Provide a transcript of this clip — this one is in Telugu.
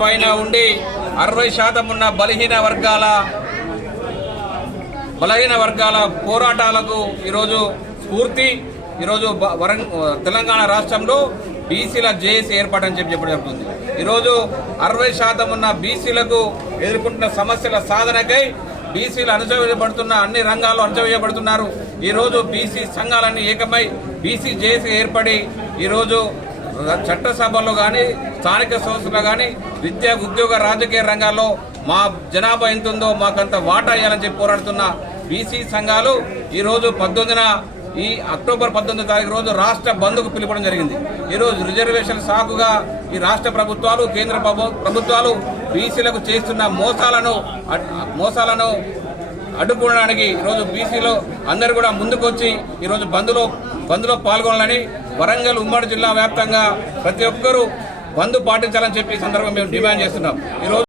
పైన ఉండి 60% ఉన్న బలహీన వర్గాల పోరాటాలకు ఈరోజు స్ఫూర్తి. ఈరోజు తెలంగాణ రాష్ట్రంలో బీసీల జేఏసీ ఏర్పాటని చెప్పడం జరుగుతుంది. ఈరోజు 60% ఉన్న బీసీలకు ఎదుర్కొంటున్న సమస్యల సాధనకై బీసీలు అణచివేయబడుతున్న అన్ని రంగాల్లో అణచివేయబడుతున్నారు. ఈరోజు బీసీ సంఘాలన్నీ ఏకమై బీసీ జేఏసీ ఏర్పడి ఈరోజు చట్టసభల్లో కానీ స్థానిక సంస్థల్లో కానీ విద్యా ఉద్యోగ రాజకీయ రంగాల్లో మా జనాభా ఎంత ఉందో మాకంత వాటా ఇవ్వాలని చెప్పి పోరాడుతున్న బీసీ సంఘాలు ఈరోజు ఈ అక్టోబర్ 19వ తారీఖు రోజు రాష్ట్ర బంద్కు పిలుపడం జరిగింది. ఈరోజు రిజర్వేషన్ సాకుగా ఈ రాష్ట్ర ప్రభుత్వాలు కేంద్ర ప్రభుత్వాలు బీసీలకు చేస్తున్న మోసాలను అడ్డుకోవడానికి ఈరోజు బీసీలో అందరూ కూడా ముందుకొచ్చి ఈరోజు బంద్లో పాల్గొనాలని వరంగల్ ఉమ్మడి జిల్లా వ్యాప్తంగా ప్రతి ఒక్కరూ బంద్ పాటించాలని చెప్పి ఈ సందర్భంగా మేము డిమాండ్ చేస్తున్నాం. ఈరోజు